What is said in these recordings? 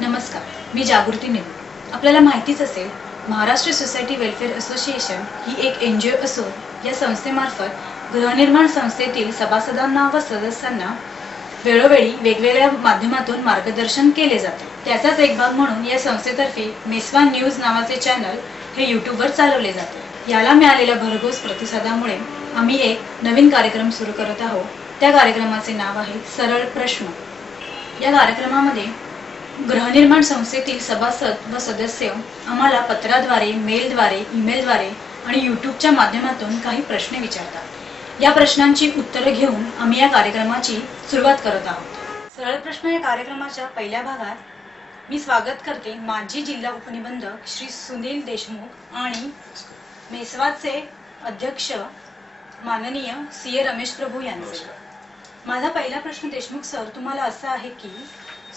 नमस्कार, मी जागृती नेहरू। आपल्याला माहितीच असेल, महाराष्ट्र सोसायटी वेलफेअर असोसिएशन ही एक NGO असून या संस्थेमार्फत गृहनिर्माण संस्थेतील सभासदांना व सदस्यांना वेळोवेळी वेगवेगळ्या माध्यमातून मार्गदर्शन केले जाते। त्याचाच एक भाग म्हणून या संस्थेतर्फे मेस्वान न्यूज नावाचे चॅनल हे यूट्यूबवर चालवले जाते। याला मिळालेल्या भरघोस प्रतिसादामुळे आम्ही एक नवीन कार्यक्रम सुरू करत आहोत। त्या कार्यक्रमाचे नाव आहे सरळ प्रश्न। या कार्यक्रमामध्ये गृहनिर्माण संस्थेतील सभासद व सदस्य आम्हाला पत्राद्वारे, मेलद्वारे, ईमेलद्वारे आणि यूट्यूबच्या माध्यमातून काही प्रश्न विचारतात। या प्रश्नांची उत्तरे घेऊन आम्ही या कार्यक्रमाची सुरुवात करत आहोत। सरळ प्रश्न या कार्यक्रमाच्या पहिल्या भागात मी स्वागत करते माजी जिल्हा उपनिबंधक श्री सुनील देशमुख आणि मेस्वाचे अध्यक्ष माननीय CA रमेश प्रभू यांचे। माझा पहिला प्रश्न देशमुख सर तुम्हाला असा आहे की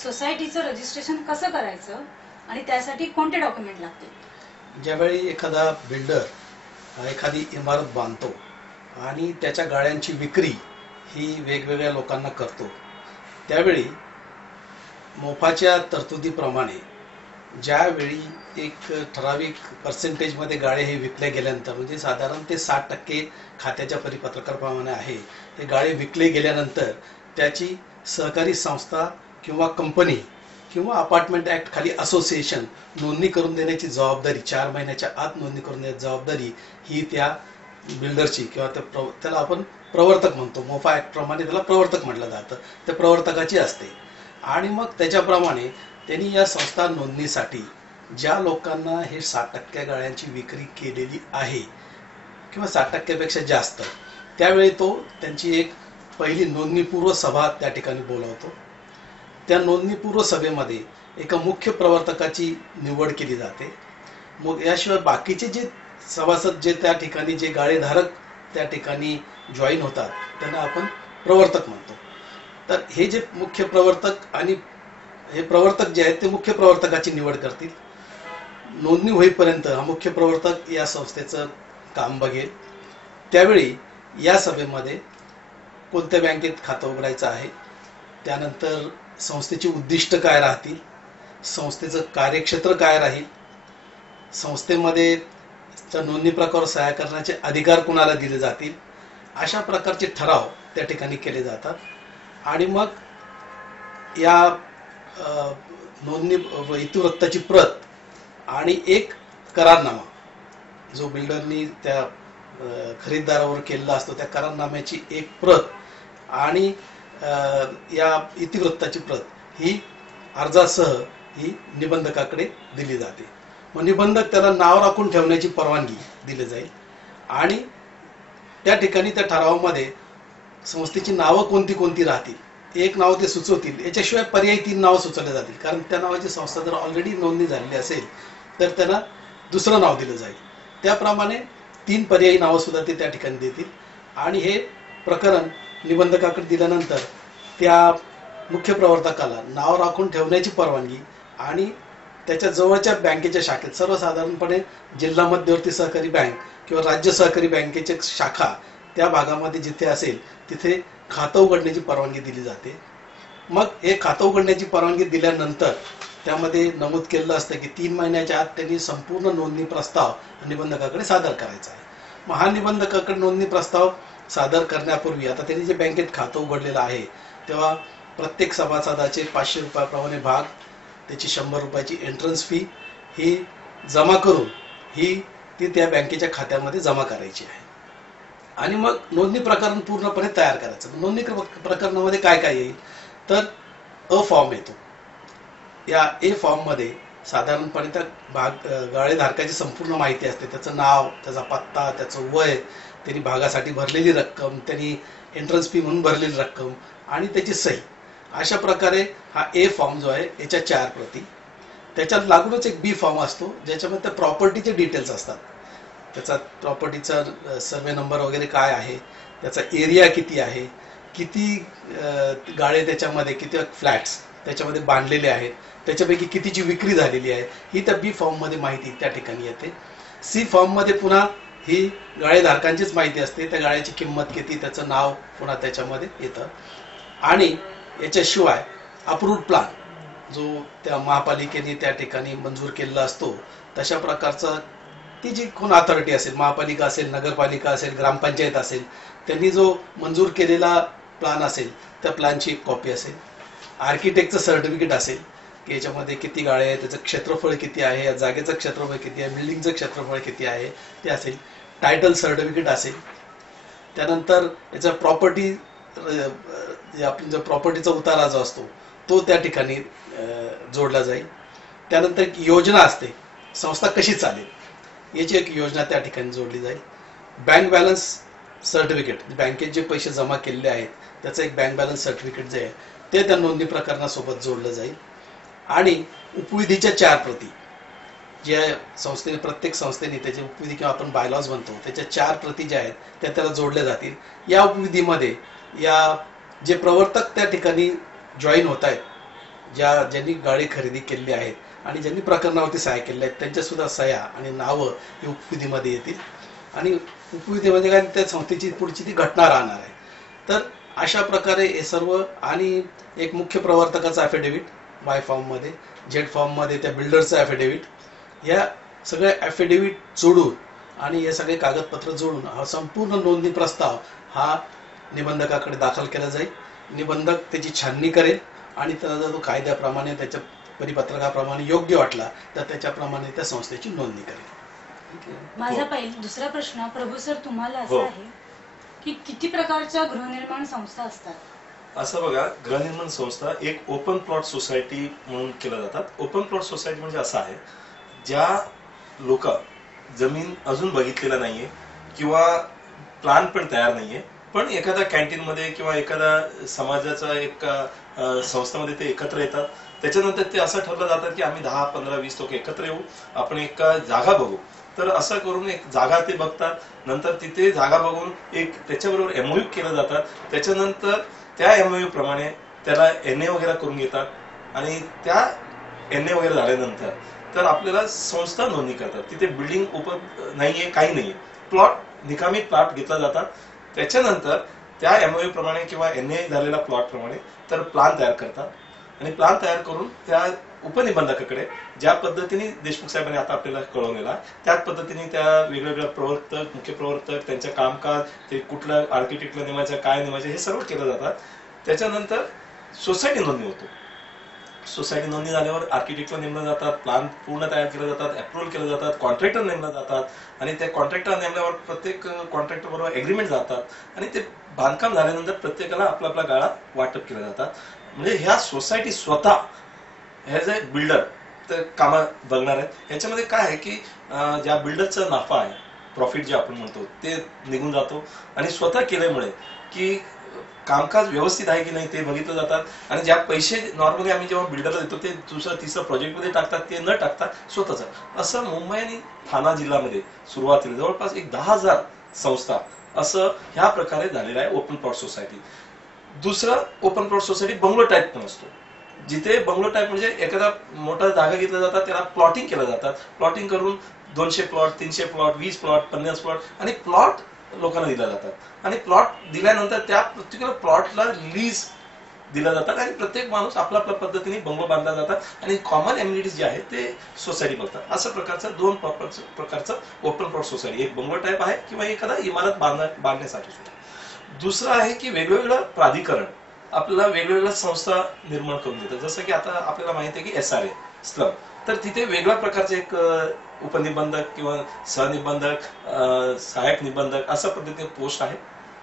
सोसायटीचं रजिस्ट्रेशन कसं करायचं आणि त्यासाठी कोणते डॉक्युमेंट लागतील? ज्यावेळी एखादा बिल्डर एखादी इमारत बांधतो आणि त्याच्या गाळ्यांची विक्री ही वेगवेगळ्या लोकांना करतो, त्यावेळी मोफाच्या तरतुदीप्रमाणे ज्यावेळी एक ठराविक पर्सेंटेजमध्ये गाळे हे विकले गेल्यानंतर, म्हणजे साधारण ते 60% खात्याच्या परिपत्रकाप्रमाणे आहे, हे गाळे विकले गेल्यानंतर त्याची सहकारी संस्था किंवा कंपनी किंवा अपार्टमेंट ऍक्ट खाली असोसिएशन नोंदणी करून देण्याची जबाबदारी, 4 महिन्याच्या आत नोंदणी करून देण्याची जबाबदारी ही त्या बिल्डरची किंवा त्याला आपण प्रवर्तक म्हणतो, मोफा ऍक्ट प्रमाणे त्याला प्रवर्तक म्हटलं जातं, त्या प्रवर्तकाची असते। आणि मग त्याच्याप्रमाणे त्यांनी या संस्था नोंदणीसाठी ज्या लोकांना हे 60% गाळ्यांची विक्री केलेली आहे किंवा 60%पेक्षा जास्त, त्यावेळी तो त्यांची एक पहिली नोंदणीपूर्व सभा त्या ठिकाणी बोलावतो। त्या नोंदणीपूर्व सभेमध्ये एका मुख्य प्रवर्तकाची निवड केली जाते। मग याशिवाय बाकीचे जे सभासद जे त्या ठिकाणी जे गाळेधारक त्या ठिकाणी जॉईन होतात त्यांना आपण प्रवर्तक म्हणतो। तर हे जे मुख्य प्रवर्तक आणि हे प्रवर्तक जे आहेत ते मुख्य प्रवर्तकाची निवड करतील। नोंदणी होईपर्यंत हा मुख्य प्रवर्तक या संस्थेचं काम बघेल। त्यावेळी या सभेमध्ये कोणत्या बँकेत खातं उघडायचं आहे, त्यानंतर संस्थेची उद्दिष्ट काय राहतील, संस्थेचं कार्यक्षेत्र काय राहील, संस्थेमध्ये नोंदणी प्रकारावर सह्या करण्याचे अधिकार कुणाला दिले जातील, अशा प्रकारचे ठराव त्या ठिकाणी केले जातात। आणि मग या नोंदणी इतिवृत्ताची प्रत आणि एक करारनामा जो बिल्डरनी त्या खरीददारावर केलेला असतो, त्या करारनाम्याची एक प्रत आणि या इतिवृत्ताची प्रत ही अर्जासह ही निबंधकाकडे दिली जाते। मग निबंधक त्याला नाव राखून ठेवण्याची परवानगी दिली जाईल आणि त्या ठिकाणी त्या ठरावामध्ये संस्थेची नावं कोणती कोणती राहतील, एक नाव ते सुचवतील, याच्याशिवाय पर्यायी 3 नावं सुचवले जातील। कारण त्या नावाची संस्था जर ऑलरेडी नोंदणी झालेली असेल तर त्यांना दुसरं नाव दिलं जाईल। त्याप्रमाणे 3 पर्यायी नावं सुद्धा ते त्या ठिकाणी देतील आणि हे प्रकरण निबंधकाकडे दिल्यानंतर त्या मुख्य प्रवर्तकाला नाव राखून ठेवण्याची परवानगी आणि त्याच्या जवळच्या बँकेच्या शाखेत, सर्वसाधारणपणे जिल्हा मध्यवर्ती सहकारी बँक किंवा राज्य सहकारी बँकेची शाखा त्या भागामध्ये जिथे असेल तिथे खातं उघडण्याची परवानगी दिली जाते। मग हे खातं उघडण्याची परवानगी दिल्यानंतर त्यामध्ये नमूद केलेलं असतं की 3 महिन्याच्या आत त्यांनी संपूर्ण नोंदणी प्रस्ताव निबंधकाकडे सादर करायचा आहे। मग हा निबंधकाकडे नोंदणी प्रस्ताव सादर करण्यापूर्वी आता त्यांनी जे बँकेत खातं उघडलेलं आहे तेव्हा प्रत्येक सभासदाचे 500 रुपयाप्रमाणे भाग, त्याची 100 रुपयाची एंट्रन्स फी ही जमा करून ती त्या बँकेच्या खात्यामध्ये जमा करायची आहे। आणि मग नोंदणी प्रकरण पूर्णपणे तयार करायचं। नोंदणी प्रकरणामध्ये काय काय येईल तर अ फॉर्म येतो। या ए फॉर्ममध्ये साधारणपणे त्या गाळेधारकाची संपूर्ण माहिती असते, त्याचं नाव, त्याचा पत्ता, त्याचं वय, त्यांनी भागासाठी भरलेली रक्कम, त्यांनी एंट्रन्स फी म्हणून भरलेली रक्कम आणि त्याची सही, अशा प्रकारे हा ए फॉर्म जो आहे याच्या 4 प्रती। त्याच्यात लागूनच एक बी फॉर्म असतो ज्याच्यामध्ये त्या प्रॉपर्टीचे डिटेल्स असतात, त्याचा प्रॉपर्टीचा सर्वे नंबर वगैरे काय आहे, त्याचा एरिया किती आहे, किती गाळे त्याच्यामध्ये, किती फ्लॅट्स त्याच्यामध्ये बांधलेले आहेत, त्याच्यापैकी कितीची विक्री झालेली आहे, ही त्या बी फॉर्ममध्ये माहिती त्या ठिकाणी येते। सी फॉर्ममध्ये पुन्हा ही गाळेधारकांचीच माहिती असते, त्या गाळ्याची किंमत किती, त्याचं नाव पुन्हा त्याच्यामध्ये येतं। आणि याच्याशिवाय अप्रूव्ड प्लॅन जो त्या महापालिकेने त्या ठिकाणी मंजूर केलेला असतो तशा प्रकारचा ती जी कोण अथॉरिटी असेल, महापालिका असेल, नगरपालिका असेल, ग्रामपंचायत असेल, त्यांनी जो मंजूर केलेला प्लान असेल त्या प्लॅनची एक कॉपी असेल, आर्किटेक्टचं सर्टिफिकेट असेल की याच्यामध्ये किती गाळे आहे, त्याचं क्षेत्रफळ किती आहे, या जागेचं क्षेत्रफळ किती आहे, बिल्डिंगचं क्षेत्रफळ किती आहे ते असेल, टायटल सर्टिफिकेट असेल, त्यानंतर याचा प्रॉपर्टी आपण जो प्रॉपर्टीचा उतारा जो असतो तो त्या ठिकाणी जोडला जाईल. त्यानंतर एक योजना असते, संस्था कशी चालेल याची एक योजना त्या ठिकाणी जोडली जाईल. बँक बॅलन्स सर्टिफिकेट, बँकेत जे पैसे जमा केलेले आहेत त्याचं एक बँक बॅलन्स सर्टिफिकेट जे आहे ते त्या नोंदणी प्रकरणासोबत जोडलं जाईल. आणि उपविधीच्या 4 प्रती, ज्या संस्थेने, प्रत्येक संस्थेने त्याचे उपविधी किंवा आपण बायलॉज म्हणतो त्याच्या 4 प्रती ज्या आहेत त्या त्याला जोडल्या जातील. या उपविधीमध्ये या जे प्रवर्तक त्या ठिकाणी जॉईन होत आहेत, ज्यांनी गाडी खरेदी केलेली आहेत आणि ज्यांनी प्रकरणावरती सह्या केलेल्या आहेत त्यांच्या सुद्धा सह्या आणि नावं ही उपविधीमध्ये येतील. आणि उपविधीमध्ये काय, त्या संस्थेची पुढची ती घटना राहणार आहे. तर अशा प्रकारे हे सर्व, आणि एक मुख्य प्रवर्तकाचा ॲफिडेव्हिट वाय फॉर्ममध्ये, झेड फॉर्ममध्ये त्या बिल्डरचं ॲफिडेव्हिट, या सगळ्या ॲफिडेव्हिट जोडून आणि हे सगळे कागदपत्र जोडून हा संपूर्ण नोंदणी प्रस्ताव हा निबंधकाकडे दाखल केला जाईल. निबंधक त्याची छाननी करेल आणि त्याला जर तो कायद्याप्रमाणे, त्याच्या परिपत्रकाप्रमाणे योग्य वाटला तर त्याच्याप्रमाणे त्या संस्थेची नोंदणी करेल. माझा दुसरा प्रश्न प्रभू सर तुम्हाला असा आहे की किती प्रकारच्या गृहनिर्माण संस्था असतात? असं बघा, गृहनिर्माण संस्था एक ओपन प्लॉट सोसायटी म्हणून केल्या जातात. ओपन प्लॉट सोसायटी म्हणजे असं आहे, ज्या लोक जमीन अजून बघितलेला नाहीये किंवा प्लान पण तयार नाहीये, पण एखाद्या कॅन्टीनमध्ये किंवा एखाद्या समाजाचा एक संस्थेमध्ये ते एकत्र येतात. त्याच्यानंतर ते असं ठरलं जातं की आम्ही 10, 15, 20 लोक एकत्र येऊ, आपण एक जागा बघू. तर असं करून एक जागा ते बघतात. नंतर तिथे जागा बघून एक त्याच्याबरोबर एमओयू केलं जातात. त्याच्यानंतर त्या एमओयू प्रमाणे त्याला एनए वगैरे करून घेतात. आणि त्या एनए वगैरे झाल्यानंतर तर आपल्याला संस्था नोंदणी करतात. तिथे बिल्डिंग ओपन नाहीये, काही नाहीये, प्लॉट, निकामी प्लॉट घेतला जातात. त्याच्यानंतर त्या एमओयू प्रमाणे किंवा एनए झालेल्या प्लॉट प्रमाणे तर प्लान तयार करतात. आणि प्लान तयार करून त्या उपनिबंधकाकडे, ज्या पद्धतीने देशमुख साहेबांनी आता आपल्याला कळवलेला त्याच पद्धतीने त्या वेगवेगळ्या प्रवर्तक, मुख्य प्रवर्तक, त्यांचं कामकाज, ते कुठल्या आर्किटेक्टला नेमायचं, काय नेमायचं, हे सर्व केलं जातात. त्याच्यानंतर सोसायटी नोंदणी होतो. सोसायटी नोंदणी झाल्यावर आर्किटेक्टला नेमलं जातात, प्लान पूर्ण तयार केले जातात, अप्रुव्हल केले जातात, कॉन्ट्रॅक्टर नेमले जातात. आणि त्या कॉन्ट्रॅक्टर नेमल्यावर प्रत्येक कॉन्ट्रॅक्टर बरोबर एग्रीमेंट जातात. आणि ते बांधकाम झाल्यानंतर प्रत्येकाला आपला आपला गाळा वाटप केला जातात. म्हणजे ह्या सोसायटी स्वतः ॲज अ बिल्डर तर कामा बघणार आहेत. याच्यामध्ये काय आहे की ज्या बिल्डरचा नफा आहे, प्रॉफिट जे आपण म्हणतो, ते निघून जातो. आणि स्वतः केल्यामुळे की कामकाज व्यवस्थित आहे की नाही ते बघितलं जातात. आणि ज्या पैसे नॉर्मली आम्ही जेव्हा बिल्डरला देतो ते दुसरं तिसरं प्रोजेक्टमध्ये टाकतात, ते न टाकता स्वतःच. असं मुंबई आणि ठाणा जिल्ह्यामध्ये सुरुवातीला जवळपास एक 10,000 संस्था असं ह्या प्रकारे झालेलं आहे ओपन प्लॉट सोसायटी. दुसरं open plot society bungalow type पण असतो, जिथे बंगलो टाईप म्हणजे एखादा मोठा जागा घेतला जातात, त्याला प्लॉटिंग केलं जातात. प्लॉटिंग करून 200 प्लॉट, 300 प्लॉट, 20 प्लॉट, 50 प्लॉट आणि प्लॉट लोकांना दिला जातात. आणि प्लॉट दिल्यानंतर त्या पर्टिक्युलर प्लॉटला लीज दिला जातात. आणि प्रत्येक माणूस आपल्या आपल्या पद्धतीने बंगलो बांधला जातात. आणि कॉमन एम्युनिटीज जे आहेत ते सोसायटी बघतात. असं प्रकारचं 2 प्रकारचं ओपन प्लॉट सोसायटी, एक बंगलो टाईप आहे किंवा एखादा इमारत बांधण्यासाठी सुद्धा. दुसरं आहे की वेगवेगळं प्राधिकरण आपल्याला वेगवेगळ्या संस्था निर्माण करून देतात. जसं की आता आपल्याला माहिती आहे की SRA स्लम, तर तिथे वेगळ्या प्रकारचे एक उपनिबंधक किंवा सहनिबंधक, सहाय्यक निबंधक अशा पद्धतीने पोस्ट आहे.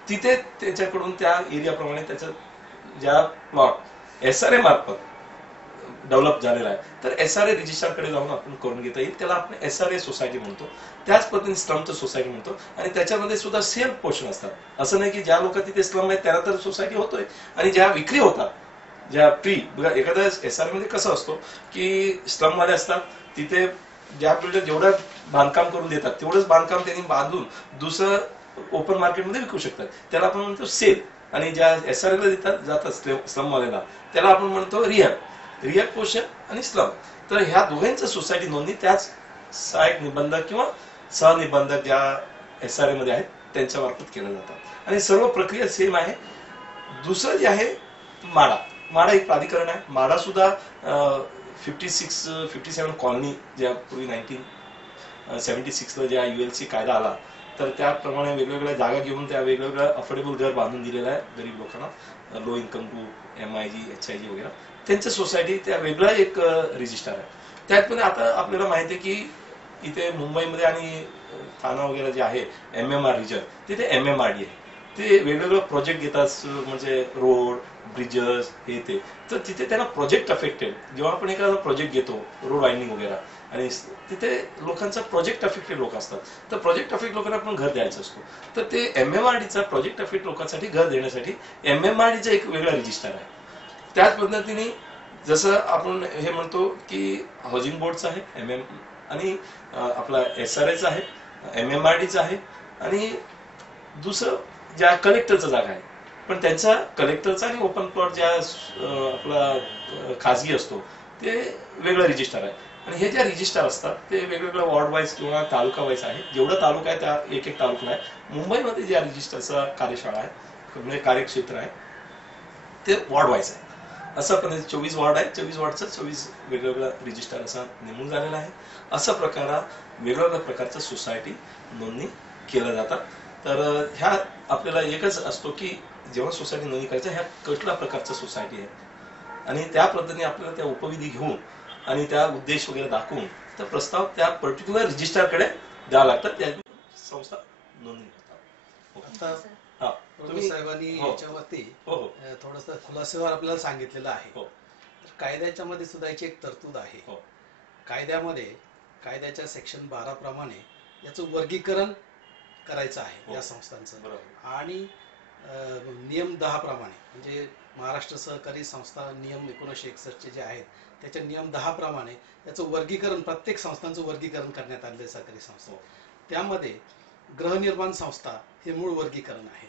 तिथे त्याच्याकडून त्या एरियाप्रमाणे त्याचं ज्या प्लॉट SRA मार्फत डेव्हलप झालेला आहे तर SRA रजिस्टरकडे जाऊन आपण करून घेता येईल. त्याला आपण SRA सोसायटी म्हणतो. त्याच पद्धतीने स्लमचं सोसायटी म्हणतो. आणि त्याच्यामध्ये सुद्धा सेल्फ पोर्शन असतात. असं नाही की ज्या लोक तिथे स्लम आहेत त्यांना तर सोसायटी होतोय, आणि ज्या विक्री होतात, ज्या बघा एखाद्या SRA मध्ये कसं असतो की स्लम मध्ये असतात, तिथे ज्या बिल्डर जेवढं बांधकाम करून देतात तेवढंच बांधकाम त्यांनी बांधून दुसरं ओपन मार्केटमध्ये विकू शकतात. त्याला आपण म्हणतो सेल. आणि ज्या SRA ला जातात स्लम वाल्याला त्याला आपण म्हणतो रिहॅब पोर्शन आणि स्लम. तर ह्या दोघांचं सोसायटी नोंदणी त्याच सहाय्यक निबंधक किंवा सहनिबंधक ज्या SRA मध्ये आहेत त्यांच्या मार्फत केल्या जातात. आणि सर्व प्रक्रिया सेम आहे. दुसरं जे आहे माडा एक प्राधिकरण आहे. माडा सुद्धा 57 कॉलनी ज्या पूर्वी 1976ला ज्या ULC कायदा आला तर त्याप्रमाणे वेगवेगळ्या जागा घेऊन त्या वेगवेगळ्या अफोर्डेबल घर बांधून दिलेलं आहे गरीब लोकांना, low income group, MIG, HIG वगैरे त्यांच्या सोसायटी त्या वेगळा एक रजिस्टर आहे. त्यातमध्ये आता आपल्याला माहिती आहे की इथे मुंबईमध्ये आणि ठाणा वगैरे जे आहे MMR रिजन तिथे MMRD आहे. ते वेगवेगळे प्रोजेक्ट घेतात म्हणजे रोड, ब्रिजेस हे ते. तर तिथे त्यांना प्रोजेक्ट अफेक्टेड जेव्हा आपण एखादा प्रोजेक्ट घेतो रोड वाइंडिंग वगैरे आणि तिथे लोकांचा प्रोजेक्ट अफेक्टेड लोक असतात तर प्रोजेक्ट अफेक्ट लोकांना आपण घर द्यायचं असतो तर ते MMRDचा प्रोजेक्ट अफेक्ट लोकांसाठी घर देण्यासाठी MMRDचा एक वेगळा रजिस्टर आहे. त्याच पद्धतीने जसं आपण हे म्हणतो की हाऊसिंग बोर्डचं आहे आणि आपला SRAचा आहे, MMRDचा आहे आणि दुसरं ज्या कलेक्टरचा जागा आहे पण त्यांचा कलेक्टरचा आणि ओपन प्लॉट ज्या आपला खाजगी असतो ते वेगळं रजिस्टर आहे. आणि हे ज्या रजिस्टर असतात ते वेगवेगळ्या वॉर्ड वाईज किंवा तालुका वाईज आहे. जेवढा तालुका आहे त्या एक तालुका आहे. मुंबईमध्ये ज्या रजिस्टरचा कार्यशाळा आहे म्हणजे कार्यक्षेत्र आहे ते वॉर्ड वाईज आहे. असं पण 24 वॉर्ड आहे, 24 वॉर्डचं 24 वेगवेगळं रजिस्टर असा नेमून झालेला आहे. असा प्रकार वेगवेगळ्या प्रकारचं सोसायटी नोंदणी केल्या जातात. तर ह्या आपल्याला एकच असतो की जेव्हा सोसायटी नोंदणी करायचं ह्या कुठल्या प्रकारचं सोसायटी आहे आणि त्या पद्धतीने आपल्याला त्या उपविधी घेऊन आणि त्या उद्देश वगैरे दाखवून तर प्रस्ताव त्या पर्टिक्युलर रजिस्टरकडे द्यावा लागतात. त्या संस्था नोंदणी करतात. आता प्रभू साहेबांनी याच्यावरती थोडस खुलासेवर आपल्याला सांगितलेलं आहे. तर कायद्याच्या मध्ये सुद्धा याची एक तरतूद आहे. कायद्याच्या सेक्शन 12 प्रमाणे याचं वर्गीकरण करायचं आहे या संस्थांचं आणि नियम 10 प्रमाणे म्हणजे महाराष्ट्र सहकारी संस्था नियम 1961 जे आहेत त्याच्या नियम 10 प्रमाणे याचं वर्गीकरण प्रत्येक संस्थांचं वर्गीकरण करण्यात आलेलं सहकारी संस्था. त्यामध्ये गृहनिर्माण संस्था हे मूळ वर्गीकरण आहे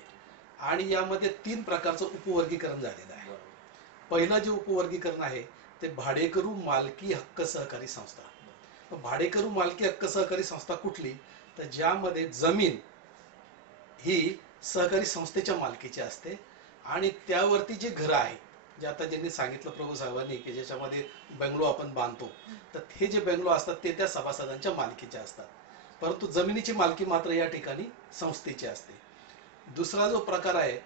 आणि यामध्ये 3 प्रकारचं उपवर्गीकरण झालेलं आहे. पहिलं जे उपवर्गीकरण आहे ते भाडेकरू मालकी हक्क सहकारी संस्था. भाडेकरू मालकी हक्क सहकारी संस्था कुठली तर ज्यामध्ये जमीन ही सहकारी संस्थेच्या मालकीची असते आणि त्यावरती जे घर आहे जे आता ज्यांनी सांगितलं प्रभू साहेबांनी की ज्याच्यामध्ये बंगलो आपण बांधतो तर हे जे बंगलो असतात ते त्या सभासदांच्या मालकीचे असतात परंतु जमिनीची मालकी मात्र या ठिकाणी संस्थेची असते. दुसरा जो प्रकार आहे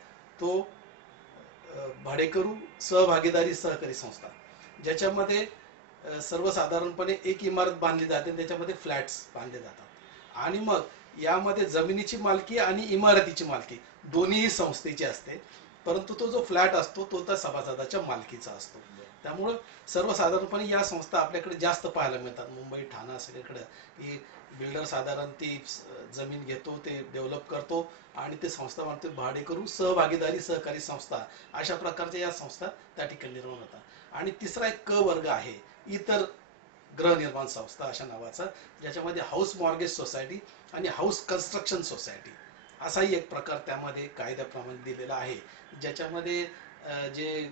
तो भाडेकरू सहभागीदारी सहकारी संस्था ज्याच्यामध्ये सर्वसाधारणपणे एक इमारत बांधली जाते त्याच्यामध्ये फ्लॅट्स बांधले जातात आणि मग यामध्ये जमिनीची मालकी आणि इमारतीची मालकी दोन्ही संस्थेची असते परंतु तो जो फ्लॅट असतो तो त्या सभासदाच्या मालकीचा असतो. त्यामुळं सर्वसाधारणपणे या संस्था आपल्याकडे जास्त पाहायला मिळतात. मुंबई ठाणा सगळीकडे की बिल्डर साधारण ती जमीन घेतो ते डेव्हलप करतो आणि ते संस्था म्हणते भाडेकरू सहभागीदारी सहकारी संस्था अशा प्रकारच्या या संस्था त्या ठिकाणी निर्माण होतात. आणि तिसरा एक क वर्ग आहे इतर गृहनिर्माण संस्था अशा नावाचा ज्याच्यामध्ये हाऊस मॉर्गेज सोसायटी आणि हाऊस कन्स्ट्रक्शन सोसायटी असाही एक प्रकार त्यामध्ये कायद्याप्रमाणे दिलेला आहे ज्याच्यामध्ये जे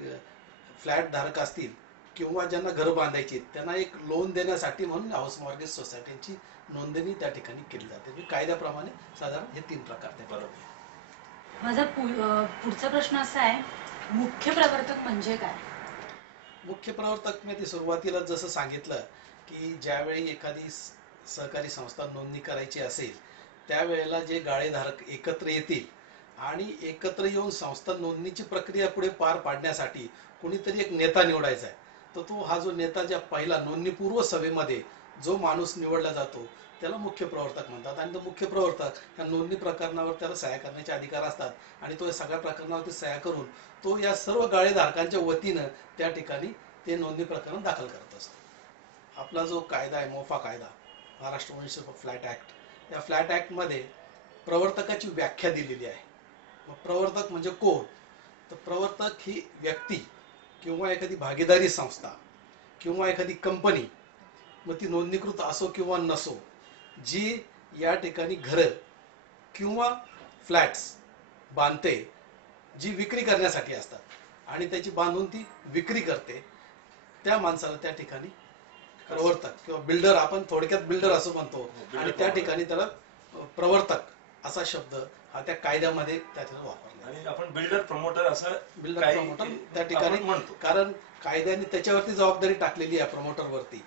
फ्लॅट धारक असतील किंवा ज्यांना घर बांधायची त्यांना एक लोन देण्यासाठी म्हणून हाऊस मॉर्गेज सोसायटीची नोंदणी त्या ठिकाणी केली जाते. कायद्याप्रमाणे साधारण हे 3 प्रकार त्या बरोबर. माझा पुढचा प्रश्न असा आहे मुख्य प्रवर्तक म्हणजे काय? मुख्य प्रवर्तक मी ते सुरुवातीला जसं सांगितलं की ज्यावेळी एखादी सहकारी संस्था नोंदणी करायची असेल त्यावेळेला जे गाळेधारक एकत्र येतील आणि एकत्र येऊन संस्था नोंदणीची प्रक्रिया पुढे पार पाडण्यासाठी कोणीतरी एक नेता निवडायचा आहे. तर तो हा जो नेता ज्या पहिला नोंदणीपूर्व सभेमध्ये जो माणूस निवडला जातो त्याला मुख्य प्रवर्तक म्हणतात आणि तो मुख्य प्रवर्तक ह्या नोंदणी प्रकरणावर त्याला सह्या करण्याचे अधिकार असतात आणि तो सगळ्या प्रकरणावरती सह्या करून तो या सर्व गाळेधारकांच्या वतीनं त्या ठिकाणी ते नोंदणी प्रकरण दाखल करत असतो. आपला जो कायदा आहे मोफा कायदा महाराष्ट्र म्युनिसिपल फ्लॅट ऍक्ट या फ्लॅट ऍक्ट मध्ये प्रवर्तकाची व्याख्या दिलेली आहे. मग प्रवर्तक म्हणजे कोण तर प्रवर्तक ही व्यक्ती किंवा एखादी भागीदारी संस्था किंवा एखादी कंपनी मग ती नोंदणीकृत असो किंवा नसो जी या ठिकाणी घरं किंवा फ्लॅट्स बांधते जी विक्री करण्यासाठी असतात आणि त्याची बांधून ती विक्री करते त्या माणसाला त्या ठिकाणी प्रवर्तक किंवा बिल्डर आपण थोडक्यात बिल्डर असं म्हणतो आणि त्या ठिकाणी त्याला प्रवर्तक असा शब्द हा त्या कायद्यामध्ये त्याच्यात वापरला आणि आपण बिल्डर प्रमोटर असं बिल्डर काही प्रमोटर त्या ठिकाणी आपण म्हणतो. कारण कायद्याने त्याच्यावरती जबाबदारी टाकलेली आहे प्रमोटरवरती.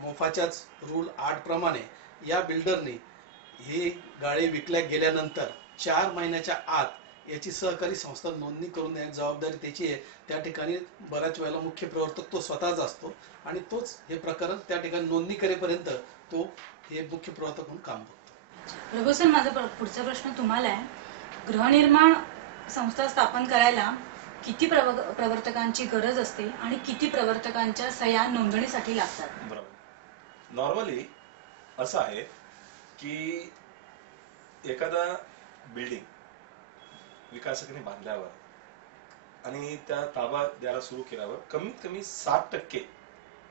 मोफाच्याच रूल 8 प्रमाणे या बिल्डरने ही गाडी विकल्या गेल्यानंतर 4 महिन्याच्या आत याची सहकारी संस्था नोंदणी करून देण्याची जबाबदारी त्याची आहे. त्या ठिकाणी बऱ्याच वेळेला मुख्य प्रवर्तक तो स्वतःच असतो आणि तोच हे प्रकरण त्या ठिकाणी नोंदणी करेपर्यंत तो हे मुख्य प्रवर्तक म्हणून काम बघतो. प्रभू सर, माझा पुढचा प्रश्न तुम्हाला आहे. गृहनिर्माण संस्था स्थापन करायला किती प्रवर्तकांची गरज असते आणि किती प्रवर्तकांच्या सह्या नोंदणीसाठी लागतात? बरोबर. नॉर्मली असं आहे की एखादा बिल्डिंग विकासकाने बांधल्यावर आणि त्या ताबा द्यायला सुरू केल्यावर कमीत कमी 60%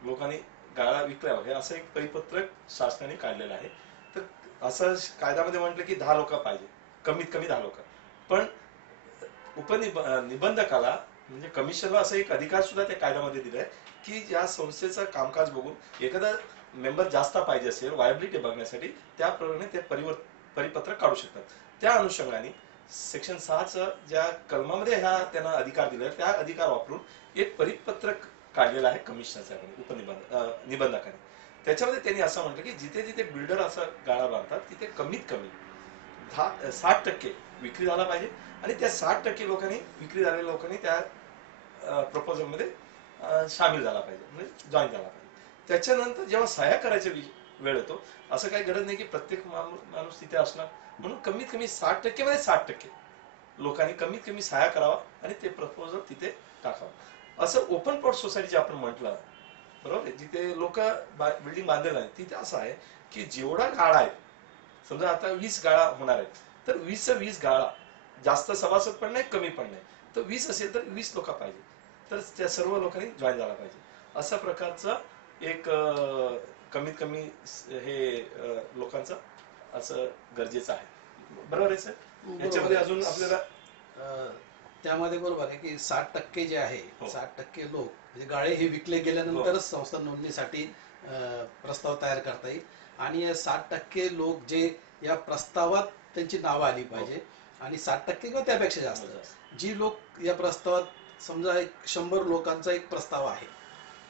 लोकांनी गाळा विकल्यावर हे असं एक परिपत्रक शासनाने काढलेलं आहे. तर असं कायद्यामध्ये म्हटलं की 10 लोक पाहिजे, कमीत कमी 10 लोक. पण निबंधकाला म्हणजे कमिशनला असा एक अधिकार सुद्धा त्या कायद्यामध्ये दिलाय की या संस्थेचं कामकाज बघून एखादा मेंबर जास्त पाहिजे असेल वायबिलिटी बघण्यासाठी त्याप्रमाणे ते परिपत्रक काढू शकतात. त्या अनुषंगाने सेक्शन 6चं ज्या कलमामध्ये ह्या त्यांना अधिकार दिला त्या अधिकार वापरून एक परिपत्रक काढलेलं आहे कमिशनरच्या निबंधकाने. त्याच्यामध्ये त्यांनी असं म्हटलं की जिथे जिथे बिल्डर असा गाळा बांधतात तिथे कमीत कमी 60% विक्री झाला पाहिजे आणि त्या 60% लोकांनी विक्री झालेल्या लोकांनी त्या प्रपोजलमध्ये सामील झाला पाहिजे, म्हणजे जॉईन झाला पाहिजे. त्याच्यानंतर जेव्हा सह्या करायचा वेळ येतो असं काही गरज नाही की प्रत्येक माणूस तिथे असणार, म्हणून कमीत कमी 60% मध्ये 60% लोकांनी कमीत कमी सह्या करावा आणि ते प्रपोजल तिथे टाकावं. असं ओपन प्लॉट सोसायटी जे आपण म्हटलं बरोबर, जिथे लोक बिल्डिंग बांधलेलं आहे तिथे असं आहे की जेवढा गाळा आहे, समजा आता 20 गाळा होणार आहे तर 20 गाळा, जास्त सभासद पण नाही कमी पण नाही, तर 20 असेल तर 20 लोक पाहिजे, तर त्या सर्व लोकांनी जॉईन झाला पाहिजे. अशा प्रकारचं एक कमीत कमी हे लोकांचं असं गरजेचं आहे. बरोबर आहे सर? याच्यामध्ये अजून आपल्याला त्यामध्ये बरोबर आहे की 60% जे आहे, हो. 60% लोक म्हणजे गाळे हे विकले गेल्यानंतरच संस्था नोंदणीसाठी प्रस्ताव तयार करता येईल आणि या 60% लोक जे या प्रस्तावात त्यांची नावं आली पाहिजे आणि 60% किंवा त्यापेक्षा जास्त जी लोक या प्रस्तावात, समजा एक 100 लोकांचा एक प्रस्ताव आहे,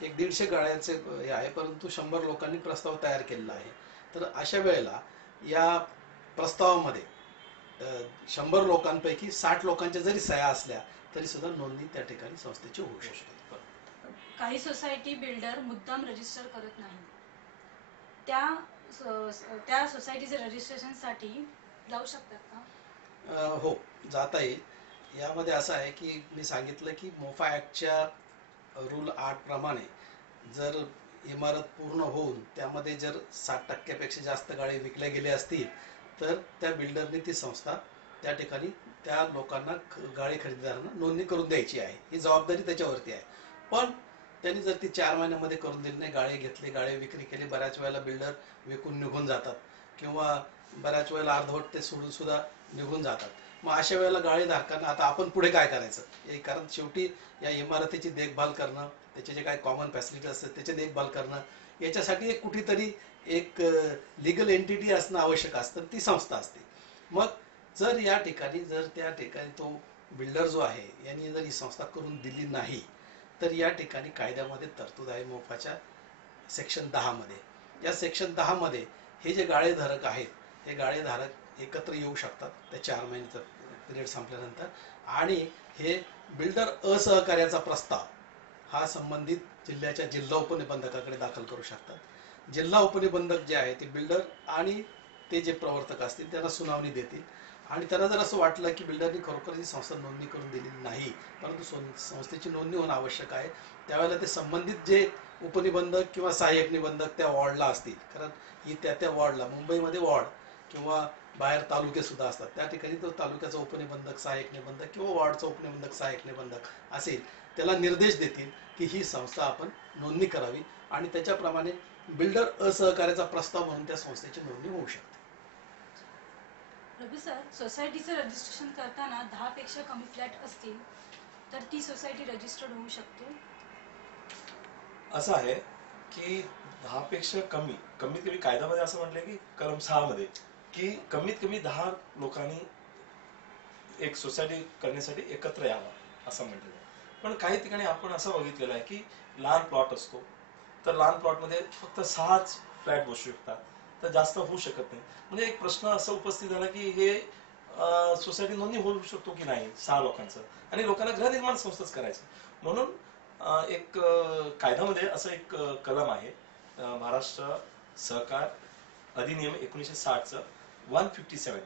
एक 150 गाळ्यांचे हे आहे, परंतु 100 लोकांनी प्रस्ताव तयार केलेला आहे, तर अशा वेळेला या प्रस्तावामध्ये 100 लोकांपैकी 60 लोकांच्या जरी सह्या असल्या तरी सुद्धा नोंदणी त्या ठिकाणी संस्थेची होऊ शकते. काही सोसायटी बिल्डर मुद्दाम रजिस्टर करत नाही, त्या सोसायटीचे रजिस्ट्रेशनसाठी जाऊ शकतात का? हो, जाता येईल. यामध्ये असं आहे की मी सांगितलं की मोफा ॲक्टच्या रूल 8 प्रमाणे जर इमारत पूर्ण होऊन त्यामध्ये जर 60% पेक्षा जास्त गाळे विकले गेले असतील तर त्या बिल्डरने ती संस्था त्या ठिकाणी त्या लोकांना, गाळे खरेदीदारांना नोंदणी करून द्यायची आहे. ही जबाबदारी त्याच्यावरती आहे. पण त्यांनी जर ती 4 महिन्यामध्ये करून दिली नाही, गाळे घेतले, गाळे विक्री केली, बऱ्याच वेळेला बिल्डर विकून निघून जातात किंवा बऱ्याच वेळेला अर्धवट ते सोडून सुद्धा निघून जातात. मग अशा वेळेला गाळे धारकांना आता आपण पुढे काय करायचं, कारण शेवटी या इमारतीची देखभाल करणं, त्याचे जे काही कॉमन फॅसिलिटी असतात त्याची देखभाल करणं, याच्यासाठी एक कुठेतरी एक लिगल एंटिटी असणं आवश्यक असतं, ती संस्था असते. मग जर या ठिकाणी त्या ठिकाणी तो बिल्डर जो आहे यांनी जर ही संस्था करून दिली नाही तर या ठिकाणी कायद्यामध्ये तरतूद आहे मोफाच्या सेक्शन 10 मध्ये. या सेक्शन 10 मध्ये हे जे गाळेधारक आहेत हे गाळेधारक एकत्र येऊ शकतात त्या 4 महिन्याचा पिरियड संपल्यानंतर आणि हे बिल्डर असहकार्याचा प्रस्ताव हा संबंधित जिल्ह्याच्या जिल्हा उपनिबंधकाकडे दाखल करू शकतात. जिल्हा उपनिबंधक जे आहे ते बिल्डर आणि ते जे प्रवर्तक असतील त्यांना सुनावणी देतील आणि त्यांना जर असं वाटलं की बिल्डरनी खरोखर ही संस्था नोंदणी करून दिलेली नाही, परंतु संस्थेची नोंदणी होणं आवश्यक आहे, त्यावेळेला ते संबंधित जे उपनिबंधक किंवा सहाय्यक निबंधक त्या वॉर्डला असतील, कारण ही त्या वॉर्डला, मुंबईमध्ये वॉर्ड किंवा बाहेर तालुके सुद्धा असतात, त्या ठिकाणी तो तालुक्याचा उपनिबंधक, सहाय्यक निबंधक किंवा वॉर्डचा उपनिबंधक, सहाय्यक निबंधक असेल, त्याला निर्देश देतील की ही संस्था आपण नोंदणी करावी आणि त्याच्याप्रमाणे बिल्डर असहकार्याचा प्रस्ताव म्हणून त्या संस्थेची नोंदणी होऊ शकते. रघु सर, सोसायटीचं रजिस्ट्रेशन करताना 10 पेक्षा कमी फ्लॅट असतील तर ती सोसायटी रजिस्टर्ड होऊ शकते? असं आहे की 10 पेक्षा कमीत कमी कायद्यामध्ये असं म्हटलंय की कलम 6 मध्ये की कमीत कमी 10 लोकांनी एक सोसायटी करण्यासाठी एकत्र यावं असं म्हटलेलं आहे. पण काही ठिकाणी आपण असं बघितलेलं आहे की लहान प्लॉट असतो, तर लहान प्लॉटमध्ये फक्त 6च फ्लॅट बसू शकतात, तर जास्त होऊ शकत नाही. म्हणजे एक प्रश्न असा उपस्थित झाला की हे सोसायटी नोंदणी होऊ शकतो की नाही 6 लोकांचं, आणि लोकांना गृहनिर्माण संस्थाच करायचं. म्हणून एक कायद्यामध्ये असं एक कलम आहे, महाराष्ट्र सहकार अधिनियम 1960चं 157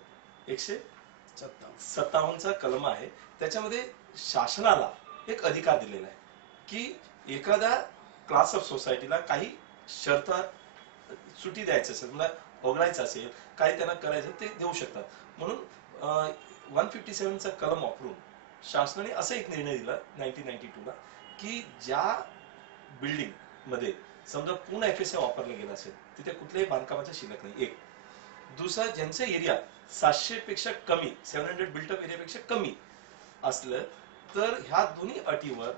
157चा कलम आहे. त्याच्यामध्ये शासनाला एक अधिकार दिलेला आहे की एखाद्या क्लास ऑफ सोसायटीला काही शर्त सुटी द्यायचं असेल, मला वगळायचं असेल, काही त्यांना करायचं ते देऊ शकतात. म्हणून 157चा कलम वापरून शासनाने असा एक निर्णय दिला 1992ला की ज्या बिल्डिंग मध्ये समजा पूर्ण FSI वापरलं गेलं असेल तिथे कुठल्याही बांधकामाचा शिल्लक नाही. एक दुसरा, ज्यांचं एरिया 700 पेक्षा कमी 700 बिल्टअप एरियापेक्षा कमी असलं तर ह्या दोन्ही अटीवर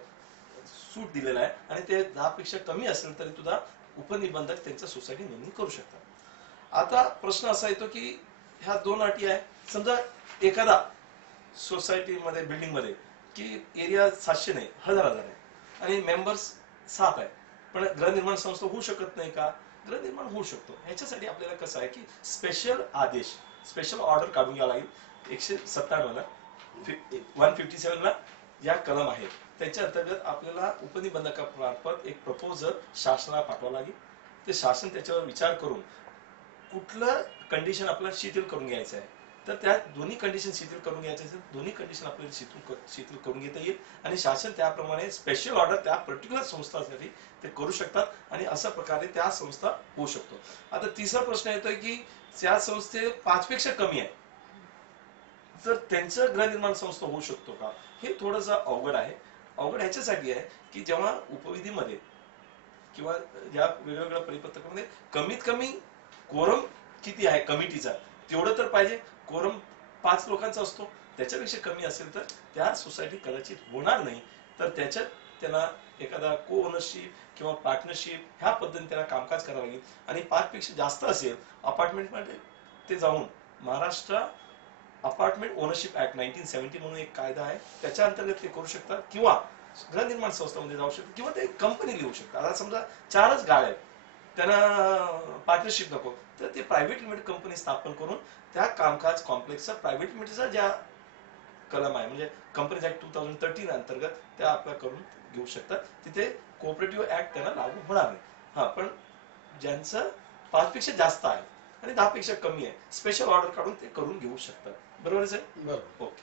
सूट दिलेला आहे, आणि ते 10 पेक्षा कमी असेल तरी तुझा उपनिबंधक त्यांच्या सोसायटी नोंदणी करू शकतात. आता प्रश्न असा येतो की ह्या 2 अटी आहे. समजा एखादा सोसायटीमध्ये बिल्डिंगमध्ये की एरिया 700 नाही 1000 आहे आणि मेंबर्स 7 आहे, पण गृहनिर्माण संस्था होऊ शकत नाही का? गृहनिर्माण होऊ शकतो. ह्याच्यासाठी आपल्याला कसं आहे की स्पेशल आदेश, स्पेशल ऑर्डर काढून घ्यावं लागेल. 197ला 157ला या कलम आहे, त्याच्या अंतर्गत आपल्याला उपनिबंधकामार्फत एक प्रपोजल शासनाला पाठवावं लागेल. ते शासन त्याच्यावर विचार करून कुठलं कंडिशन आपल्याला शिथिल करून घ्यायचं आहे, तर त्या दोन्ही कंडिशन शिथिल करून घ्यायचे असेल दोन्ही कंडिशन आपल्याला शिथिल करून घेता येईल, आणि शासन त्याप्रमाणे स्पेशल ऑर्डर त्या पर्टिक्युलर संस्थांसाठी ते करू शकतात, आणि अशा प्रकारे त्या संस्था होऊ शकतो. आता तिसरा प्रश्न येतोय की त्या संस्थे 5 पेक्षा कमी आहे, तर त्यांचं गृहनिर्माण संस्था होऊ शकतो का? हे थोडंसं अवघड आहे. अवघड ह्याच्यासाठी आहे की जेव्हा उपविधीमध्ये किंवा या वेगवेगळ्या परिपत्रकामध्ये कमीत कमी कोरम किती आहे कमिटीचा तेवढं तर पाहिजे. कोरम 5 लोकांचा असतो, त्याच्यापेक्षा कमी असेल तर त्या सोसायटी कदाचित होणार नाही, तर त्याच्यात त्यांना एखादा को ओनरशिप किंवा पार्टनरशिप ह्या पद्धतीने त्यांना कामकाज करावं लागेल. आणि 5 पेक्षा जास्त असेल अपार्टमेंटमध्ये ते जाऊन महाराष्ट्र अपार्टमेंट ओनरशिप ऍक्ट 1970 म्हणून एक कायदा आहे, त्याच्या अंतर्गत ते करू शकतात, किंवा गृहनिर्माण संस्थांमध्ये जाऊ शकतात, किंवा ते कंपनी लिहू शकतात. आता समजा 4च गाळ आहेत, त्यांना पार्टनरशिप नको, तर ते प्रायव्हेट लिमिटेड कंपनी स्थापन करून त्या कामकाज कॉम्प्लेक्सचा प्रायव्हेट लिमिटेडचा ज्या कलम आहे म्हणजे कंपनीज ऍक्ट 2013 अंतर्गत त्या आपल्या करून घेऊ शकतात. तिथे कोऑपरेटिव्ह ऍक्ट त्यांना लागू होणार नाही. हा, पण ज्यांचं 5 पेक्षा जास्त आहे आणि 10 पेक्षा कमी आहे स्पेशल ऑर्डर काढून ते करून घेऊ शकतात. बरोबर आहे? बरोबर. ओके.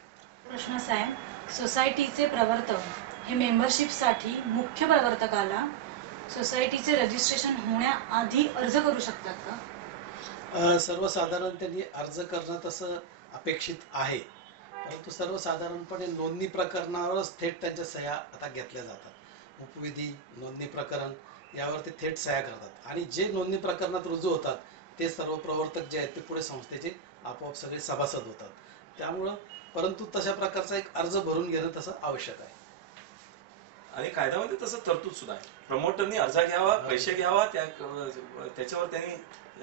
प्रश्न असा आहे, सोसायटीचे प्रवर्तक हे मेंबरशिपसाठी मुख्य प्रवर्तकाला सोसायटीचे रजिस्ट्रेशन होण्याआधी अर्ज करू शकतात का? सर्वसाधारण त्यांनी अर्ज करणं तसं अपेक्षित आहे, परंतु सर्वसाधारणपणे नोंदणी प्रकरणावरच थेट त्यांच्या सह्या आता घेतल्या जातात. उपविधी, नोंदणी प्रकरण यावर ते थेट सह्या करतात, आणि जे नोंदणी प्रकरणात रुजू होतात ते सर्व प्रवर्तक जे आहेत ते पुढे संस्थेचे आपोआप सगळे सभासद होतात. त्यामुळं परंतु तशा प्रकारचा एक अर्ज भरून घेणं तसं आवश्यक आहे. आणि कायद्यामध्ये तसं तरतूद सुद्धा आहे. प्रमोटरनी अर्ज घ्यावा, पैसे घ्यावा, त्याच्यावर त्यांनी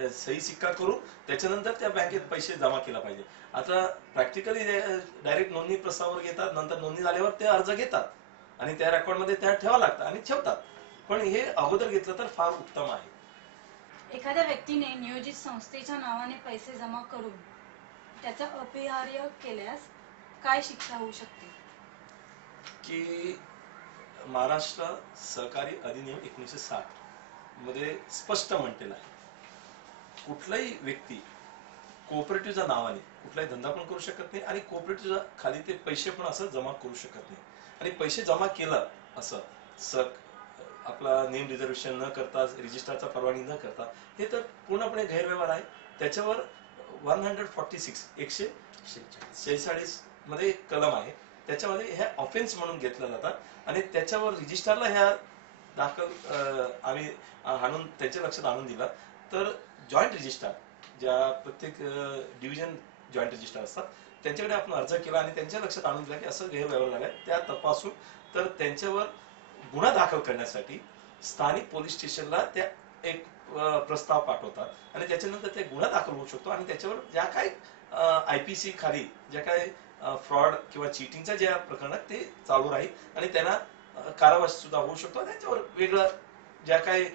सही सिक्का करून त्याच्यानंतर त्या बँकेत पैसे जमा केला पाहिजे. आता प्रॅक्टिकली डायरेक्ट नोंदणी प्रस्तावावर घेतात, नंतर नोंदणी झाल्यावर ते अर्ज घेतात आणि त्या रेकॉर्डमध्ये त्या ठेवावं लागतं आणि ठेवतात. पण हे अगोदर घेतलं तर फार उत्तम आहे. एखाद्या व्यक्तीने नियोजित संस्थेच्या नावाने पैसे जमा करून त्याचा अपरिहार्य केल्यास काय शिक्षा होऊ शकते? की महाराष्ट्र सहकारी अधिनियम 1960 मध्ये स्पष्ट म्हटलेलं आहे, कुठलाही व्यक्ती कोऑपरेटिव्हच्या नावाने कुठलाही धंदा पण करू शकत नाही, आणि कोऑपरेटिव्हच्या खाली ते पैसे पण असं जमा करू शकत नाही. आणि पैसे जमा केलं असं आपला नेम रिझर्वेशन न करता, रजिस्ट्रारचा परवानगी न करता, हे तर पूर्णपणे गैरव्यवहार आहे. त्याच्यावर 146 मध्ये एक कलम आहे, त्याच्यामध्ये ह्या ऑफेन्स म्हणून घेतल्या जातात, आणि त्याच्यावर रजिस्ट्रारला ह्या दाखल आम्ही आणून त्यांच्या लक्षात आणून दिला, तर जॉईंट रजिस्ट्रार ज्या प्रत्येक डिव्हिजन जॉईंट रजिस्ट्रार असतात त्यांच्याकडे आपण अर्ज केला आणि त्यांच्या लक्षात आणून दिला की असं गैरव्यवहार झालाय, त्या तपासून तर त्यांच्यावर गुन्हा दाखल करण्यासाठी स्थानिक पोलीस स्टेशनला त्या एक प्रस्ताव पाठवतात आणि त्याच्यानंतर ते गुन्हा दाखल होऊ शकतो आणि त्याच्यावर ज्या काही IPC खाली ज्या काही फ्रॉड किंवा चिटिंगच्या ज्या प्रकरणात ते चालू राहील आणि त्यांना कारवाई सुद्धा होऊ शकतो. त्याच्यावर वेगळं ज्या काही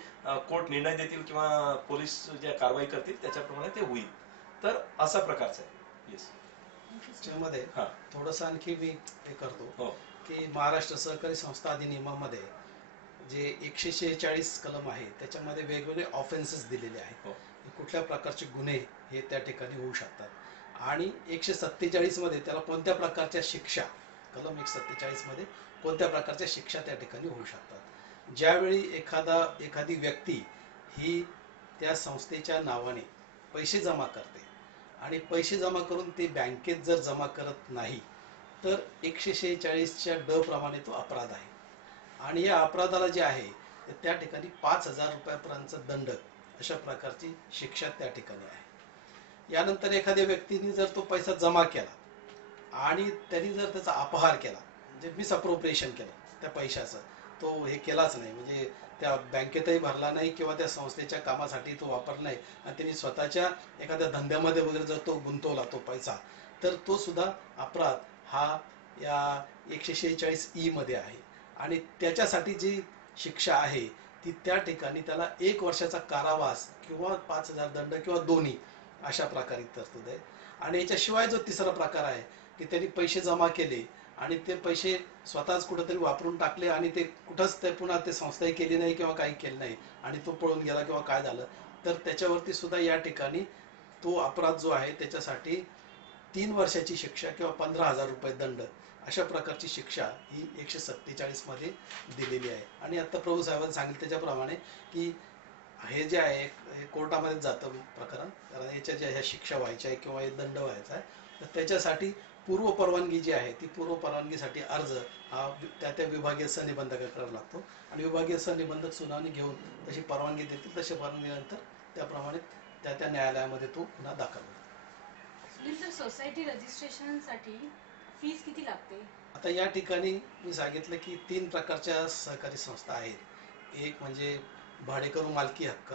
कोर्ट निर्णय देतील किंवा पोलीस ज्या कारवाई करतील त्याच्याप्रमाणे ते होईल. तर असा प्रकारचं आहे. येस. त्याच्यामध्ये हा. थोडंसं आणखी मी हे करतो हो. की महाराष्ट्र सहकारी संस्था अधिनियमामध्ये जे 146 कलम आहे त्याच्यामध्ये वेगवेगळे ऑफेन्सेस दिलेले आहेत. हो. कुठल्या प्रकारचे गुन्हे हे त्या ठिकाणी होऊ शकतात आणि 147 मध्ये त्याला कोणत्या प्रकारच्या शिक्षा, कलम 147 मध्ये कोणत्या प्रकारच्या शिक्षा त्या ठिकाणी होऊ शकतात. ज्यावेळी एखादी व्यक्ती ही त्या संस्थेच्या नावाने पैसे जमा करते आणि पैसे जमा करून ते बँकेत जर जमा करत नाही तर 146च्या ड प्रमाणे तो अपराध आहे आणि या अपराधाला जे आहे त्या ठिकाणी 5,000 रुपयापर्यंतचा दंड अशा प्रकारची शिक्षा त्या ठिकाणी आहे. यानंतर एखाद्या व्यक्तीने जर तो पैसा जमा केला आणि त्यांनी जर त्याचा अपहार केला म्हणजे मिसअप्रोप्रिएशन केलं त्या पैशाचं, तो हे केलाच नाही म्हणजे त्या बँकेतही भरला नाही किंवा त्या संस्थेच्या कामासाठी तो वापरला नाही आणि त्यांनी स्वतःच्या एखाद्या धंद्यामध्ये वगैरे जर तो गुंतवला तो पैसा, तर तो सुद्धा अपराध हा या 146E मध्ये आहे आणि त्याच्यासाठी जी शिक्षा आहे ती त्या ठिकाणी त्याला 1 वर्षाचा कारावास किंवा 5,000 दंड किंवा दोन्ही अशा प्रकारे तरतूद आहे. आणि याच्याशिवाय जो तिसरा प्रकार आहे की त्यांनी पैसे जमा केले आणि ते पैसे स्वतःच कुठेतरी वापरून टाकले आणि ते कुठंच ते पुन्हा ते संस्थाही केली नाही किंवा काही केलं नाही आणि तो पळून गेला किंवा काय झालं तर त्याच्यावरती सुद्धा या ठिकाणी तो अपराध जो आहे त्याच्यासाठी 3 वर्षाची शिक्षा किंवा 15,000 रुपये दंड अशा प्रकारची शिक्षा ही 147 मध्ये दिलेली आहे. आणि आता प्रभू साहेबांनी सांगितलं त्याच्याप्रमाणे की हे जे आहे हे कोर्टामध्ये जातं प्रकरण, कारण याच्या ज्या ह्या शिक्षा व्हायच्या आहे किंवा हे दंड व्हायचा आहे तर त्याच्यासाठी पूर्व परवानगी जी आहे ती पूर्व परवानगीसाठी अर्ज हा त्या विभागीय सहनिबंधकाकडे करावा लागतो आणि विभागीय सहनिबंधक सुनावणी घेऊन तशी परवानगी देतील, तशी परवानगीनंतर त्याप्रमाणे त्या न्यायालयामध्ये तो गुन्हा दाखल होतो. सोसायटी रजिस्ट्रेशनसाठी फीस किती लागते? आता या ठिकाणी मी सांगितलं की 3 प्रकारच्या सहकारी संस्था आहेत. एक म्हणजे भाडेकरू मालकी हक्क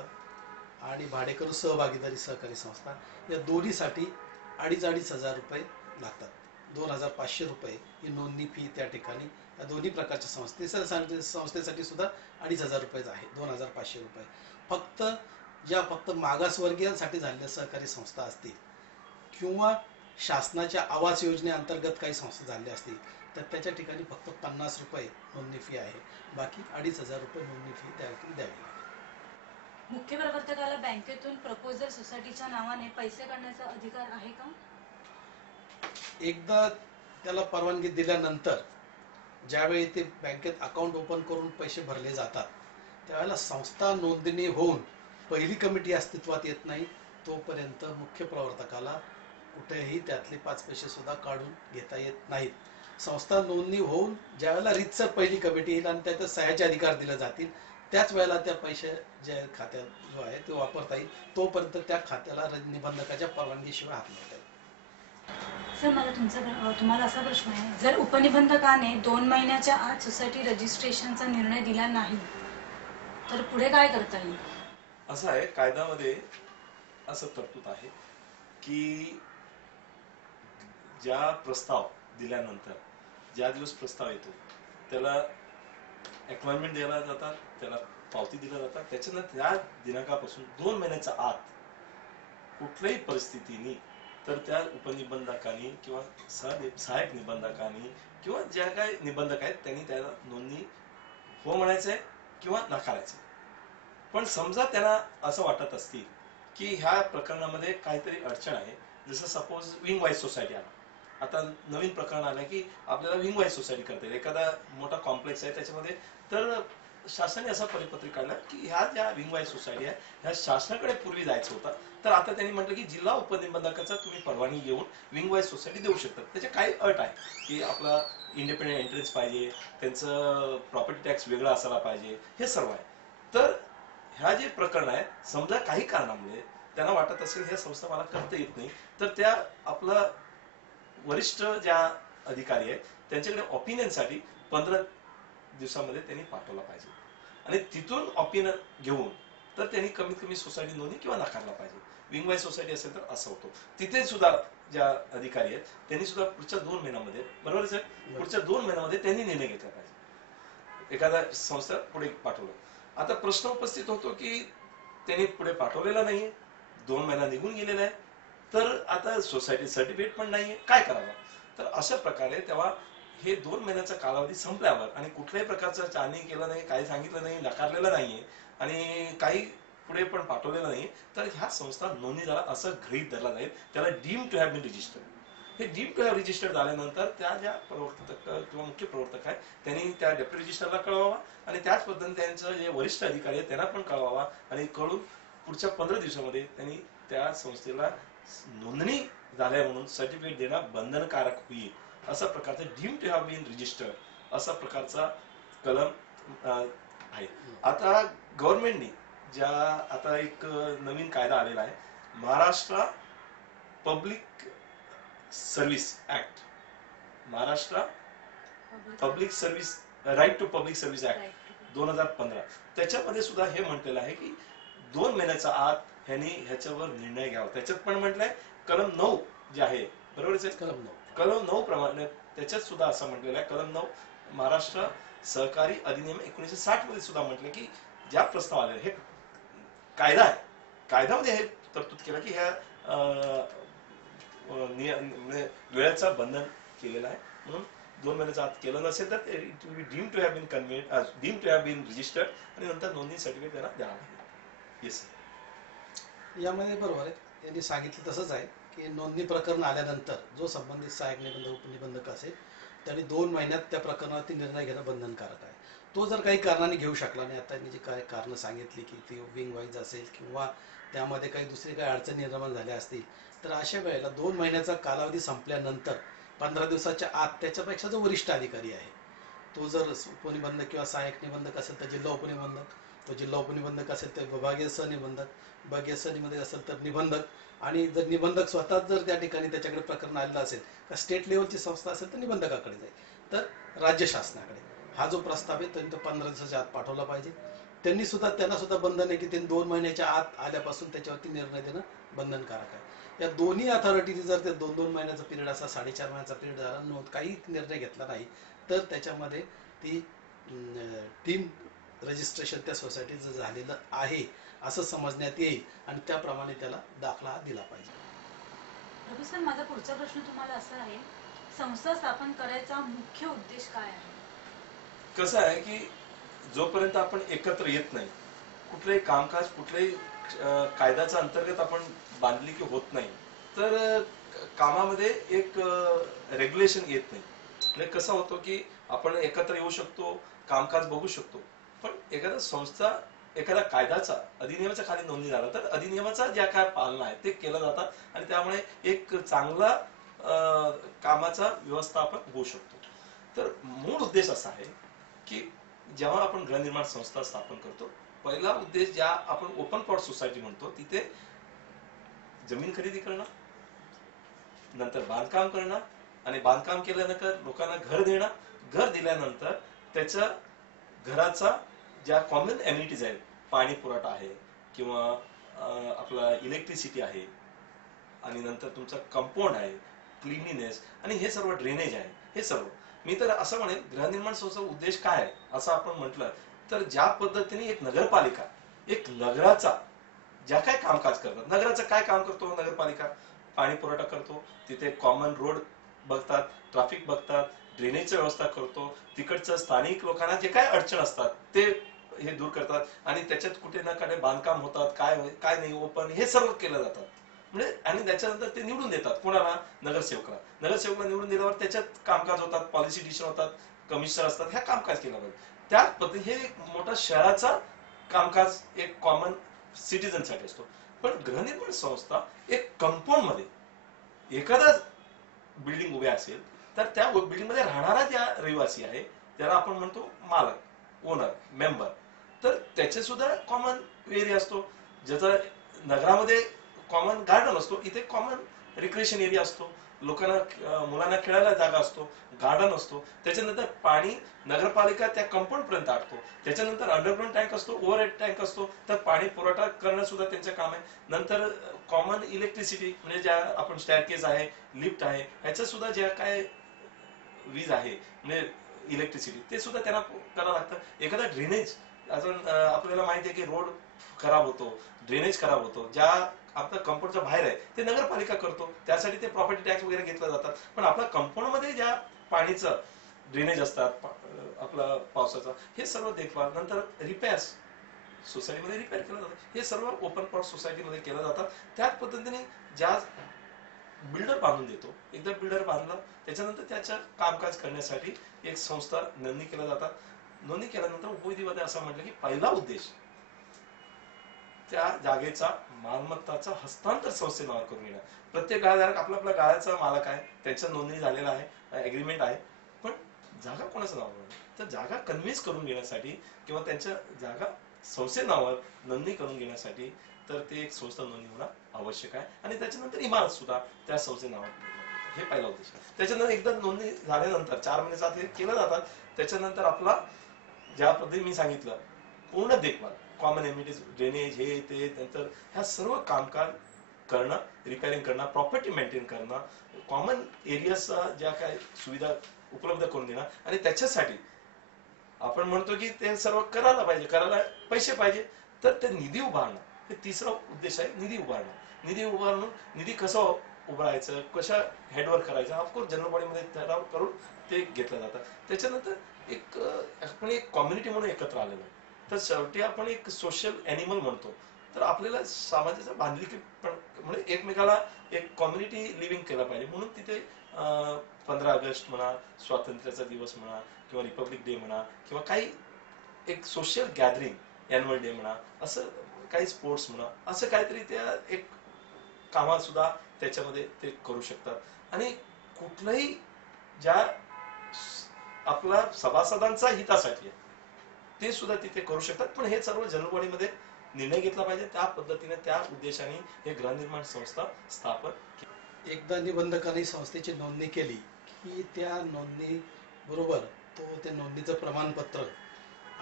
आणि भाडेकरू सहभागीदारी सहकारी संस्था. या दोन्हीसाठी 2,500 रुपये लागतात. 2,500 रुपये ही नोंदणी फी त्या ठिकाणी या दोन्ही प्रकारच्या संस्थेसाठी सुद्धा 2,500 रुपयेच आहे. 2,500 रुपये फक्त मागासवर्गीयांसाठी झालेल्या सहकारी संस्था असतील किंवा शासनाच्या आवास योजनेअंतर्गत काही संस्था झाल्या असतील तर त्याच्या ठिकाणी फक्त 50 रुपये नोंदणी फी आहे. बाकी 2,500 रुपये नोंदणी फी त्या ठिकाणी द्यावी लागते. मुख्य प्रवर्तकाला बँकेतून प्रपोजल सोसायटीच्या नावाने पैसे काढण्याचा अधिकार आहे का? एकदा त्याला परवानगी दिल्यानंतर ज्यावेळी ते बँकेत अकाउंट ओपन करून पैसे भरले जातात त्यावेळेला संस्था नोंदणी होऊन पहिली कमिटी अस्तित्वात येत नाही तोपर्यंत मुख्य प्रवर्तकाला कुठेही त्यातले 5 पैसे सुद्धा काढून घेता येत नाहीत. संस्था नोंदणी होऊन ज्यावेळेला रीतसर पहिली कमिटी येईल आणि त्याच्यात सह्याचे अधिकार दिले जातील त्याच वेळेला त्या पैसे ज्या खात्यात जो आहे ते वापरता येईल, तोपर्यंत त्या खात्याला निबंधकाच्या परवानगीशिवाय हात लावता येईल. सर, मला तुम्हाला असा प्रश्न आहे, जर उपनिबंधकाने 2 महिन्याच्या आत सोसायटी रजिस्ट्रेशनचा निर्णय दिला नाही तर पुढे काय करता येईल? असं आहे, कायद्यामध्ये असं तरतूद आहे की ज्या प्रस्ताव दिल्यानंतर ज्या दिवस प्रस्ताव येतो त्याला अॅक्नॉलेजमेंट दिला जातात, त्याला पावती दिल्या जातात. त्याच्यानंतर त्या दिनांकापासून 2 महिन्याच्या आत कुठल्याही परिस्थितीने तर त्या उपनिबंधकांनी किंवा सहाय्यक निबंधकांनी किंवा ज्या काही निबंधक आहेत त्यांनी त्याला नोंदणी हो म्हणायचंय किंवा नाकारायचंय. पण समजा त्यांना असं वाटत असतील की ह्या प्रकरणामध्ये काहीतरी अडचण आहे, जसं सपोज विंग वाईज सोसायटी आला, आता नवीन प्रकरण आलं की आपल्याला विंग वाईज सोसायटी करता येईल, एखादा मोठा कॉम्प्लेक्स आहे त्याच्यामध्ये, तर शासनाने असा परिपत्रक काढला की ह्या ज्या विंग वाईज सोसायटी आहे ह्या शासनाकडे पूर्वी जायचं होतं, तर आता त्यांनी म्हटलं की जिल्हा उपनिबंधकाचा तुम्ही परवानगी घेऊन विंग वाईज सोसायटी देऊ शकतात. त्याच्या काही अट आहे की आपला इंडिपेंडेंट एंट्रन्स पाहिजे, त्यांचं प्रॉपर्टी टॅक्स वेगळा असायला पाहिजे, हे सर्व आहे. तर ह्या जे प्रकरण आहे समजा काही कारणामुळे त्यांना वाटत असेल ह्या संस्था मला करता येत नाही, तर त्या आपला वरिष्ठ ज्या अधिकारी आहेत त्यांच्याकडे ओपिनियनसाठी 15 दिवसामध्ये त्यांनी पाठवला पाहिजे आणि तिथून ओपिनियन घेऊन तर त्यांनी कमीत कमी सोसायटी नोंदणी किंवा नाकारला पाहिजे. विंग वाईज सोसायटी असेल तर असं होतं. तिथे सुद्धा ज्या अधिकारी आहेत त्यांनी सुद्धा पुढच्या 2 महिन्यामध्ये, बरोबर साहेब, पुढच्या 2 महिन्यामध्ये त्यांनी निर्णय घेतला पाहिजे. एखादा संस्था पुढे पाठवलं. आता प्रश्न उपस्थित होतो की त्यांनी पुढे पाठवलेला नाहीये, 2 महिना निघून गेलेला आहे, तर आता सोसायटी सर्टिफिकेट पण नाहीये, काय करावं? तर अशा प्रकारे तेव्हा हे 2 महिन्याचा कालावधी संपल्यावर आणि कुठल्याही प्रकारचं चालणी केलं नाही, काही सांगितलं नाही, नाकारलेलं नाहीये आणि काही पुढे पण पाठवलेलं नाही, तर ह्या संस्था नोंदणी झाला असं गृहीत धरला जाईल. त्याला deem to have been registered. हे डीम टू हॅव रजिस्टर्ड झाल्यानंतर त्या ज्या प्रवर्तक किंवा मुख्य प्रवर्तक आहे त्यांनी त्या डेप्युटी रजिस्टरला कळवावा आणि त्याच पद्धतीने त्यांचं जे वरिष्ठ अधिकारी आहेत त्यांना पण कळवावा आणि कळून पुढच्या 15 दिवसामध्ये त्यांनी त्या संस्थेला नोंदणी झाल्या म्हणून सर्टिफिकेट देणं बंधनकारक होईल. असा प्रकारचा deem to have been registered असा प्रकारचा कलम आहे. आता गव्हर्नमेंटनी ज्या आता एक नवीन कायदा आलेला आहे, Maharashtra public service act, Maharashtra public service right to public service act 2015. त्याच्यामध्ये सुद्धा हे म्हटलेलं आहे की 2 महिन्याच्या आत ह्यांनी ह्याच्यावर निर्णय घ्यावा. त्याच्यात पण म्हटलंय कलम 9 जे आहे, बरोबर आहे, कलम 9 प्रमाणे त्याच्यात सुद्धा असं म्हटलेलं आहे, कलम 9 महाराष्ट्र सहकारी अधिनियम 1960 मध्ये सुद्धा म्हटलं की ज्या प्रस्ताव आले, हे कायदा आहे, कायद्यामध्ये हे तरतूद केलं की ह्या वेळेचं बंधन केलेलं आहे. म्हणून 2 महिन्याच्या आत केलं नसेल तर it will be deem to have been deem to have been registered आणि नंतर नोंदणी सर्टिफिकेट त्यांना द्यावं लागेल. येस, यामध्ये बरोबर आहे, त्यांनी सांगितलं तसंच आहे की नोंदणी प्रकरण आल्यानंतर जो संबंधित सहाय्यक निबंधक उपनिबंधक असेल त्यांनी 2 महिन्यात त्या प्रकरणावरती निर्णय घेणं बंधनकारक आहे. तो जर काही कारणाने घेऊ शकला नाही, आता जी काय कारणं सांगितली की ती विंग वाईज असेल किंवा त्यामध्ये काही दुसरी काही अडचणी निर्माण झाल्या असतील, तर अशा वेळेला 2 महिन्याचा कालावधी संपल्यानंतर 15 दिवसाच्या आत त्याच्यापेक्षा जो वरिष्ठ अधिकारी आहे तो जर उपनिबंधक किंवा सहाय्यक निबंधक असेल तर जिल्हा उपनिबंधक, तो जिल्हा उपनिबंधक असेल तर विभागीय सहनिबंधक, विभागीय सहनिबंधक असेल तर निबंधक, आणि जर निबंधक स्वतःच जर त्या ठिकाणी त्याच्याकडे प्रकरण आलेलं असेल का स्टेट लेवलची संस्था असेल तर निबंधकाकडे जाईल, तर राज्य शासनाकडे हा जो प्रस्ताव आहे त्यांनी तो 15 दिवसाच्या आत पाठवला पाहिजे. त्यांना सुद्धा बंधन आहे की त्यांनी 2 महिन्याच्या आत आल्यापासून त्याच्यावरती निर्णय देणं बंधनकारक आहे. या दोन्ही अथॉरिटीने जर ते 2-2 महिन्याचा पिरियड असा 4.5 महिन्याचा पिरियड झाला, काही निर्णय घेतला नाही, तर त्याच्यामध्ये ती टीम रजिस्ट्रेशन त्या सोसायटीचं झालेलं आहे असं समजण्यात येईल आणि त्याप्रमाणे त्याला दाखला दिला पाहिजे. प्रभू सर, माझा पुढचा प्रश्न तुम्हाला असा आहे, संस्था स्थापन करायचा मुख्य उद्देश काय आहे? कसं आहे की जोपर्यंत आपण एकत्र येत नाही, कुठलंही कामकाज कुठल्याही कायद्याच्या अंतर्गत आपण बांधली की होत नाही, तर कामामध्ये एक रेग्युलेशन येत नाही. म्हणजे कसं होतं की आपण एकत्र येऊ शकतो, कामकाज बघू शकतो, पण एखादा संस्था एखादा कायद्याचा अधिनियमाच्या खाली नोंदणी झाला तर अधिनियमाचा ज्या काय पालना आहे ते केलं जातात आणि त्यामुळे एक चांगला कामाचा व्यवस्थापन होऊ शकतो. तर मूळ उद्देश असा आहे की जेव्हा आपण गृहनिर्माण संस्था स्थापन करतो, पहिला उद्देश ज्या आपण ओपन प्लॉट सोसायटी म्हणतो तिथे जमीन खरेदी करणं, नंतर बांधकाम करणं आणि बांधकाम केल्यानंतर लोकांना घर देणं, घर दिल्यानंतर त्याच्या घराचा ज्या कॉमन एम्युनिटीज आहेत, पाणी पुरवठा आहे किंवा आपला इलेक्ट्रिसिटी आहे आणि नंतर तुमचा कंपाऊंड आहे, क्लिनिनेस आणि हे सर्व ड्रेनेज आहे, हे सर्व मी तर असं म्हणेन गृहनिर्माण संस्थेचा उद्देश काय आहे असं आपण म्हटलं तर ज्या पद्धतीने एक नगरपालिका एक नगराचा ज्या काय कामकाज करतात, नगराचं काय काम करतो नगरपालिका, पाणी पुरवठा करतो, तिथे कॉमन रोड बघतात, ट्रॅफिक बघतात, ड्रेनेजची व्यवस्था करतो, तिकडचं स्थानिक लोकांना जे काय अडचण असतात ते हे दूर करतात आणि त्याच्यात कुठे ना कुठे बांधकाम होतात, काय नाही ओपन हे सर्व केलं जातात. म्हणजे आणि त्याच्यानंतर ते निवडून देतात कोणाला, नगरसेवकला निवडून दिल्यावर त्याच्यात कामकाज होतात, पॉलिसी डिसिजन होतात, कमिशनर असतात, ह्या कामकाज केलं पाहिजे. त्याच पद्धती हे एक मोठा शहराचा कामकाज एक कॉमन सिटीजन साठी असतो. पण गृहनिर्माण संस्था एक कंपाऊंड मध्ये एखादा बिल्डिंग उभे असेल तर त्या बिल्डिंग मध्ये राहणारा ज्या रहिवासी आहे त्याला आपण म्हणतो मालक, ओनर, मेंबर, तर त्याचे सुद्धा कॉमन एरिया असतो. ज्याचा नगरामध्ये कॉमन गार्डन असतो, इथे कॉमन रिक्रिएशन एरिया असतो, लोकांना मुलांना खेळायला जागा असतो, गार्डन असतो, त्याच्यानंतर पाणी नगरपालिका त्या कंपाऊंड पर्यंत आणतो, त्याच्यानंतर अंडरग्राऊंड टँक असतो, ओव्हरहेड टँक असतो, तर पाणी पुरवठा करणं सुद्धा त्यांचं काम आहे. नंतर कॉमन इलेक्ट्रिसिटी म्हणजे ज्या आपण स्टॅरकेज आहे, लिफ्ट आहे, ह्याचं सुद्धा ज्या काय वीज आहे म्हणजे इलेक्ट्रिसिटी ते सुद्धा त्यांना करावं लागतं. एखादा ड्रेनेज अजून आपल्याला माहिती आहे की रोड खराब होतो, ड्रेनेज खराब होतो, ज्या आपल्या कंपाऊंडच्या बाहेर आहे ते नगरपालिका करतो, त्यासाठी ते प्रॉपर्टी टॅक्स वगैरे घेतला जातात. पण आपल्या कंपाऊंड मध्ये ज्या पाणीचं ड्रेनेज असतात आपला पावसाचा, हे सर्व देखभाल. नंतर रिपेअर्स सोसायटीमध्ये रिपेअर केलं जातं, हे सर्व ओपन प्लॉट सोसायटीमध्ये केलं जातात. त्याच पद्धतीने ज्या बिल्डर बांधून देतो, एकदा बिल्डर बांधला त्याच्यानंतर त्याच्या कामकाज करण्यासाठी एक संस्था नोंदणी केल्या जातात. नोंदणी केल्यानंतर उपविधीमध्ये असं म्हटलं की पहिला उद्देश त्या जागेचा मालमत्ताचा हस्तांतर संस्थे नावावर करून घेणं. प्रत्येक गाळाधारक आपला आपला गाळ्याचा मालक आहे, त्यांच्या नोंदणी झालेला आहे, अग्रीमेंट आहे, पण जागा कोणाचं नावावर? तर जागा कन्व्हिन्स करून घेण्यासाठी किंवा त्यांच्या जागा संस्थे नावावर नोंदणी करून घेण्यासाठी तर ते एक संस्था नोंदणी होणं आवश्यक आहे. आणि त्याच्यानंतर इमारत सुद्धा त्या संस्थे नावावर, हे पहिला उद्देश आहे. त्याच्यानंतर एकदा नोंदणी झाल्यानंतर 4 महिन्याचा हे केलं जातात. त्याच्यानंतर आपला ज्या पद्धतीने मी सांगितलं पूर्ण देखभाल, कॉमन एम्युनिटीज, ड्रेनेज, हे ते, नंतर ह्या सर्व कामकाज करणं, रिपेअरिंग करणं, प्रॉपर्टी मेंटेन करणं, कॉमन एरियाचा ज्या काय सुविधा उपलब्ध करून देणं. आणि त्याच्यासाठी आपण म्हणतो की ते सर्व करायला पाहिजे, करायला पैसे पाहिजे, तर ते निधी उभारणं हे तिसरा उद्देश आहे. निधी उभारणं, निधी उभारणं, निधी कसं उभारायचं, कशा हेडवर करायचं, ऑफकोर्स जनरल बॉडीमध्ये ठराव करून ते घेतलं जातं. त्याच्यानंतर आपण एक कम्युनिटी म्हणून एकत्र आलेलो आहे, तर शेवटी आपण एक सोशल ॲनिमल म्हणतो. तर आपल्याला समाजाचा बांधिलकी पण म्हणजे एकमेकाला एक कम्युनिटी लिव्हिंग केलं पाहिजे. म्हणून तिथे 15 ऑगस्ट म्हणा, स्वातंत्र्याचा दिवस म्हणा, किंवा रिपब्लिक डे म्हणा, किंवा काही एक सोशल गॅदरिंग, ॲन्युअल डे म्हणा, असं काही स्पोर्ट्स म्हणा, असं काहीतरी त्या एक कामात सुद्धा त्याच्यामध्ये ते करू शकतात. आणि कुठलंही ज्या आपला सभासदांचा हितासाठी आहे ते सुद्धा तिथे करू शकतात. पण हे सर्व जनरल बॉडीमध्ये निर्णय घेतला पाहिजे. त्या पद्धतीने त्या उद्देशाने हे गृहनिर्माण संस्था स्थापन केली. एकदा निबंधकांनी संस्थेची नोंदणी केली की त्या नोंदणी बरोबर तो त्या नोंदणीचं प्रमाणपत्र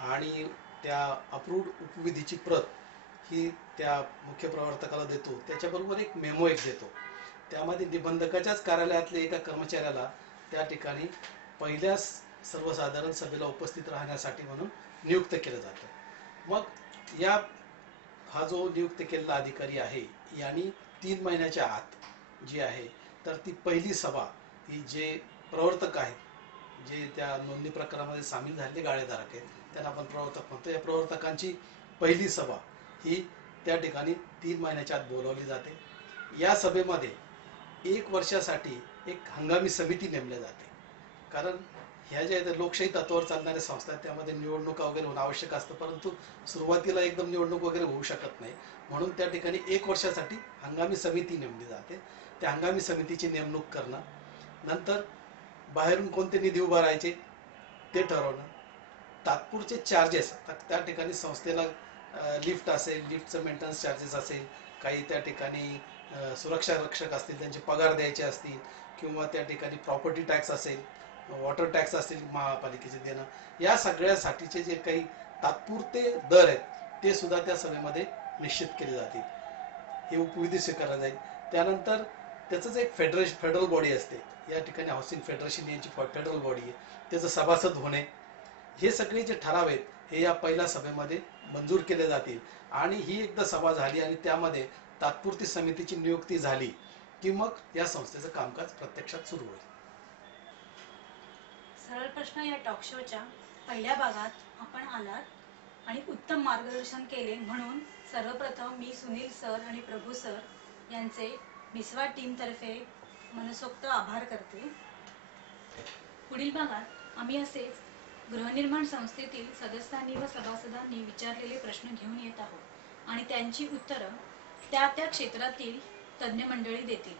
आणि त्या अप्रूव्ड उपविधीची प्रत ही त्या मुख्य प्रवर्तकाला देतो. त्याच्याबरोबर एक मेमो एक देतो. त्यामध्ये निबंधकाच्याच कार्यालयातल्या एका कर्मचाऱ्याला त्या ठिकाणी पहिल्या सर्वसाधारण सभेला उपस्थित राहण्यासाठी म्हणून नियुक्त केलं जातं. मग हा जो नियुक्त केलेला अधिकारी आहे यांनी 3 महिन्याच्या आत जी आहे तर ती पहिली सभा ही जे प्रवर्तक आहेत, जे त्या नोंदणी प्रकारामध्ये सामील झालेले गाळेधारक आहेत, त्यांना आपण प्रवर्तक म्हणतो, या प्रवर्तकांची पहिली सभा ही त्या ठिकाणी 3 महिन्याच्या आत बोलावली जाते. या सभेमध्ये 1 वर्षासाठी एक हंगामी समिती नेमली जाते. कारण ह्या ज्या लोकशाही तत्वावर चालणाऱ्या संस्था आहेत त्यामध्ये निवडणुका वगैरे होणं आवश्यक असतं, परंतु सुरुवातीला एकदम निवडणूक वगैरे होऊ शकत नाही. म्हणून त्या ठिकाणी 1 वर्षासाठी हंगामी समिती नेमली जाते. त्या हंगामी समितीची नेमणूक करणं, नंतर बाहेरून कोणते निधी उभारायचे ते ठरवणं, तात्पुरते चार्जेस त्या ठिकाणी संस्थेला लिफ्ट असेल, लिफ्टचं मेंटेनन्स चार्जेस असेल, काही त्या ठिकाणी सुरक्षा रक्षक असतील त्यांचे पगार द्यायचे असतील, किंवा त्या ठिकाणी प्रॉपर्टी टॅक्स असेल, वॉटर टॅक्स असतील महापालिकेचे देणं, या सगळ्यासाठीचे जे काही तात्पुरते दर आहेत ते सुद्धा त्या सभेमध्ये निश्चित केले जातील. हे उपविधी स्वीकारलं जाईल. त्यानंतर त्याचंच एक फेडरल बॉडी असते. या ठिकाणी हाऊसिंग फेडरेशन यांची फेडरल बॉडी आहे, त्याचं सभासद होणे, हे सगळे जे ठराव आहेत हे या पहिल्या सभेमध्ये मंजूर केले जातील. आणि ही एकदा सभा झाली आणि त्यामध्ये तात्पुरती समितीची नियुक्ती झाली की मग या संस्थेचं कामकाज प्रत्यक्षात सुरू होईल. सरळ प्रश्न या टॉक शोच्या पहिल्या भागात आपण आलात आणि उत्तम मार्गदर्शन केले, म्हणून सर्वप्रथम मी सुनील सर आणि प्रभू सर यांचे मिसवा टीम तर्फे मनसोक्त आभार करते. पुढील भागात आम्ही असेच गृहनिर्माण संस्थेतील सदस्यांनी व सभासदांनी विचारलेले प्रश्न घेऊन येत आहोत आणि त्यांची उत्तरं त्या त्या क्षेत्रातील तज्ज्ञ मंडळी देतील.